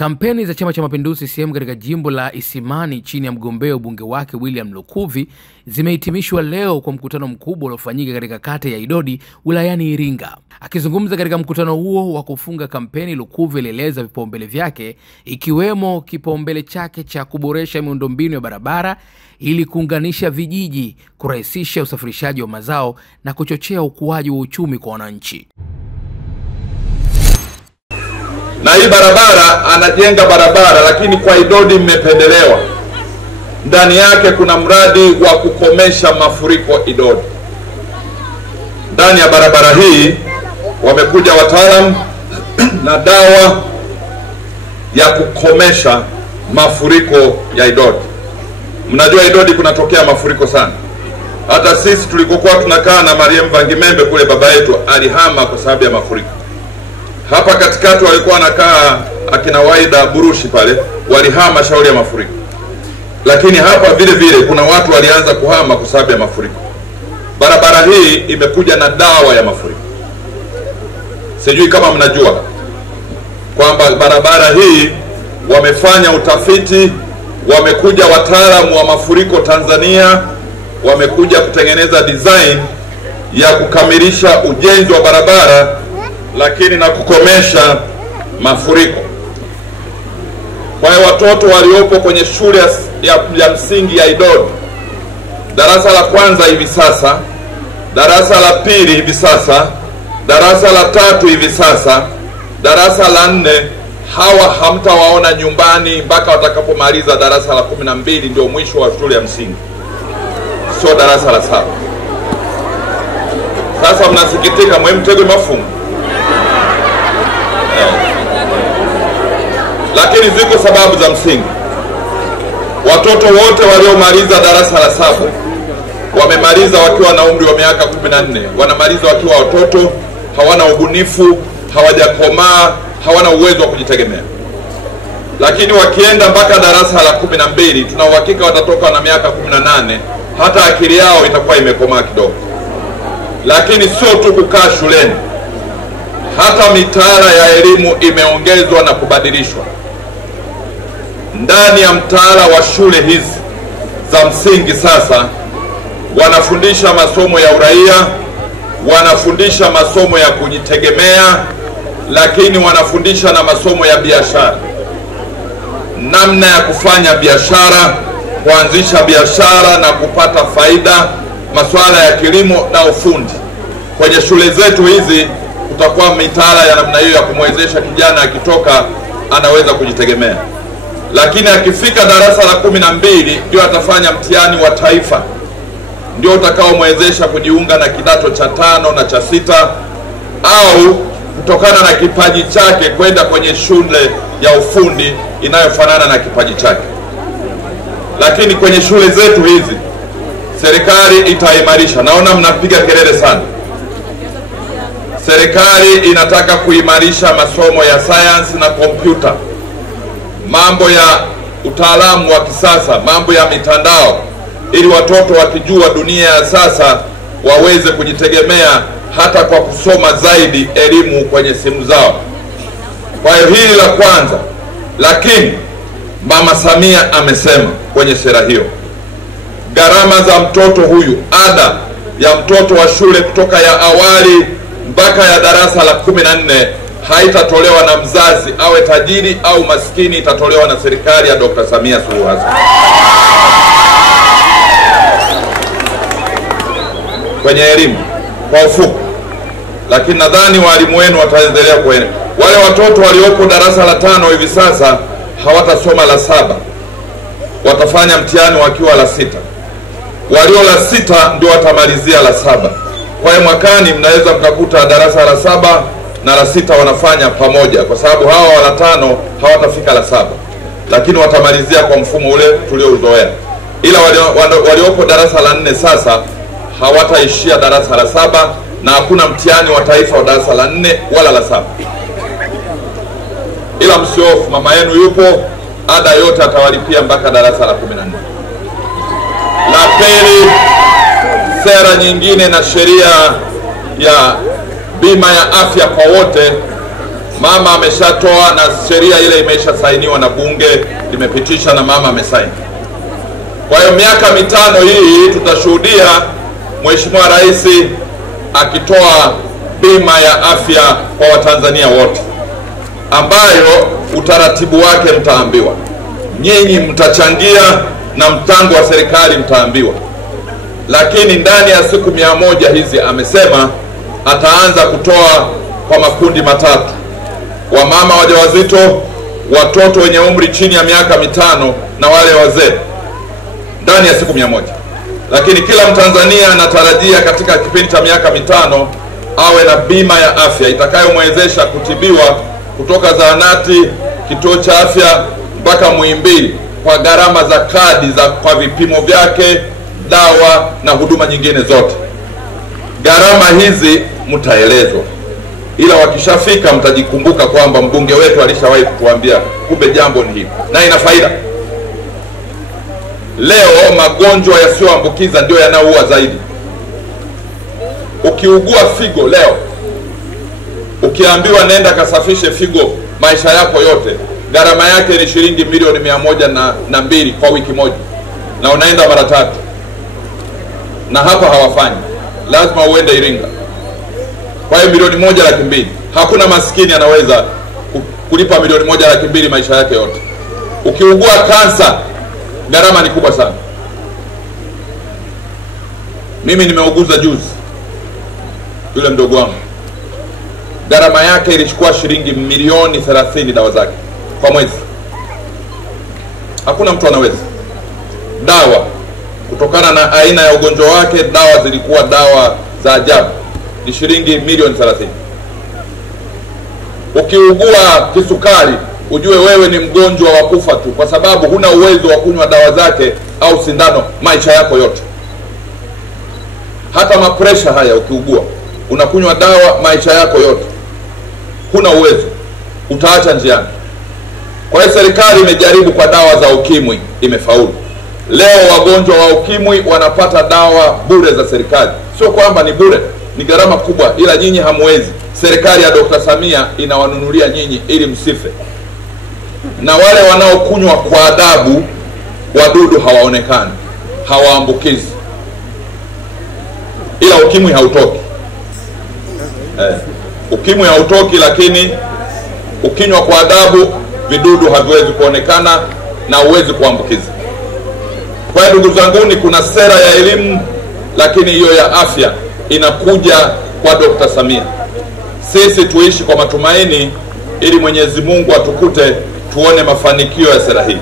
Kampeni za Chama cha Mapinduzi CCM katika jimbo la Isimani chini ya mgombea ubunge wake William Lukuvi zimehitimishwa leo kwa mkutano mkubwa uliofanyika katika kata ya Idodi wilayani Iringa. Akizungumza katika mkutano huo wa kufunga kampeni, Lukuvi alieleza vipaumbele vyake ikiwemo kipaumbele chake cha kuboresha miundombinu ya barabara ili kuunganisha vijiji, kurahisisha usafirishaji wa mazao na kuchochea ukuaji wa uchumi kwa wananchi. Na hii barabara anajenga barabara, lakini kwa Idodi mmependelewa. Ndani yake kuna mradi wa kukomesha mafuriko Idodi. Ndani ya barabara hii wamekuja wataalamu na dawa ya kukomesha mafuriko ya Idodi. Mnajua Idodi kunatokea mafuriko sana. Hata sisi tulikokuwa tunakaa na Mariam Vangimembe kule, baba yetu alihama kwa sababu ya mafuriko. Hapa katikati walikuwa wanakaa akina Waida Burushi pale, walihama shauri ya mafuriko. Lakini hapa vile vile kuna watu walianza kuhama kwa sababu ya mafuriko. Barabara hii imekuja na dawa ya mafuriko. Sijui kama mnajua kwamba barabara hii wamefanya utafiti, wamekuja wataalamu wa mafuriko Tanzania, wamekuja kutengeneza design ya kukamilisha ujenzi wa barabara lakini na kukomesha mafuriko. Kwa hiyo watoto waliopo kwenye shule ya msingi ya Idodi, darasa la kwanza hivi sasa, darasa la pili hivi sasa, darasa la tatu hivi sasa, darasa la 4, hawa hamtawaona nyumbani mpaka watakapomaliza darasa la 12, ndio mwisho wa shule ya msingi, sio darasa la 7. Sasa mnasikitika mtemwe mafungu. Lakini ziko sababu za msingi. Watoto wote waliomaliza darasa la 7 wamemaliza wakiwa na umri wa miaka 14. Wanamaliza wakiwa watoto, hawana ubunifu, hawajakomaa, hawana uwezo wa kujitegemea. Lakini wakienda mpaka darasa la 12, tuna uhakika watatoka na miaka 18, hata akili yao itakuwa imekomaa kidogo. Lakini sio tu kukaa shuleni, hata mitaala ya elimu imeongezwa na kubadilishwa. Ndani ya mtaala wa shule hizi za msingi sasa wanafundisha masomo ya uraia, wanafundisha masomo ya kujitegemea, lakini wanafundisha na masomo ya biashara. Namna ya kufanya biashara, kuanzisha biashara na kupata faida, masuala ya kilimo na ufundi. Kwenye shule zetu hizi kutakuwa mitaala ya namna hiyo ya kumwezesha kijana akitoka anaweza kujitegemea. Lakini akifika darasa la 12 ndio atafanya mtihani wa taifa, ndio utakaomwezesha kujiunga na kidato cha 5 na cha 6, au kutokana na kipaji chake kwenda kwenye shule ya ufundi inayofanana na kipaji chake. Lakini kwenye shule zetu hizi serikali itaimarisha. Naona mnapiga kelele sana. Serikali inataka kuimarisha masomo ya science na kompyuta, mambo ya utaalamu wa kisasa, mambo ya mitandao, ili watoto wakijua dunia ya sasa waweze kujitegemea hata kwa kusoma zaidi elimu kwenye simu zao. Kwa hiyo hili la kwanza. Lakini Mama Samia amesema kwenye sera hiyo, gharama za mtoto huyu, ada ya mtoto wa shule kutoka ya awali mpaka ya darasa la 14 haitatolewa na mzazi awe tajiri au maskini, itatolewa na serikali ya Dr. Samia Suluhu Hassan. Kwenye elimu kwa ufupi. Lakini nadhani walimu wenu wataendelea kuenda. Wale watoto waliopo darasa la 5 hivi sasa hawatasoma la 7. Watafanya mtihani wakiwa la 6. Walio la 6 ndio watamalizia la 7. Kwa hiyo mwakani mnaweza mkakuta darasa la 7 na la 6 wanafanya pamoja, kwa sababu hawa wa la 5 hawatafika la 7. Lakini watamalizia kwa mfumo ule tuliouzoea. Ila waliopo darasa la 4 sasa hawataishia darasa la 7, na hakuna mtihani wa taifa wa darasa la 4 wala la 7. Ila msiofu, mama yenu yupo, ada yote atawalipia mpaka darasa la 14. La pili, sera nyingine na sheria ya bima ya afya kwa wote Mama ameshatoa na sheria ile imeshasainiwa na bunge, limepitisha na mama amesaini. Kwa hiyo miaka mitano hii tutashuhudia Mheshimiwa Rais akitoa bima ya afya kwa Watanzania wote, ambayo utaratibu wake mtaambiwa. Nyinyi mtachangia na mchango wa serikali mtaambiwa. Lakini ndani ya siku 100 hizi amesema ataanza kutoa kwa makundi matatu: wamama wajawazito, watoto wenye umri chini ya miaka 5 na wale wazee, ndani ya siku 100. Lakini kila Mtanzania anatarajia katika kipindi cha miaka 5 awe na bima ya afya itakayomwezesha kutibiwa kutoka zahanati, kituo cha afya mpaka Muhimbili kwa gharama za kadi kwa vipimo vyake, dawa na huduma nyingine zote. Gharama hizi mtaelezwa, ila wakishafika mtajikumbuka kwamba mbunge wetu alishawahi kutuambia kumbe jambo ni hili na ina faida. Leo magonjwa yasiyoambukiza ndio yanayoua zaidi. Ukiugua figo leo, ukiambiwa nenda kasafishe figo maisha yako yote, gharama yake ni shilingi milioni 102 kwa wiki moja, na unaenda mara 3. Na hapa hawafanyi, lazima uende Iringa. Kwa hiyo milioni 1,200,000. Hakuna maskini anaweza kulipa milioni 1,200,000 maisha yake yote. Ukiugua kansa, gharama ni kubwa sana. Mimi nimeuguza juzi, yule mdogo wangu, gharama yake ilichukua shilingi milioni 30 dawa zake kwa mwezi. Hakuna mtu anaweza. Dawa kutokana na aina ya ugonjwa wake, dawa zilikuwa dawa za ajabu, ni shilingi milioni 30. Ukiugua kisukari, ujue wewe ni mgonjwa wa kufa tu, kwa sababu huna uwezo wa kunywa dawa zake au sindano maisha yako yote. Hata mapresha haya, ukiugua unakunywa dawa maisha yako yote, huna uwezo, utaacha njiani. Kwa hiyo serikali imejaribu kwa dawa za ukimwi, imefaulu. Leo wagonjwa wa ukimwi wanapata dawa bure za serikali. Sio kwamba ni bure, ni gharama kubwa, ila nyinyi hamwezi. Serikali ya Dr. Samia inawanunulia nyinyi ili msife. Na wale wanaokunywa kwa adabu, wadudu hawaonekani, hawaambukizi, ila ukimwi hautoki. Ukimwi hautoki, lakini ukinywa kwa adabu, vidudu haviwezi kuonekana na huwezi kuambukiza. Kwa hiyo ndugu zanguni, kuna sera ya elimu, lakini hiyo ya afya inakuja kwa Dr. Samia. Sisi tuishi kwa matumaini ili Mwenyezi Mungu atukute tuone mafanikio ya sera hii.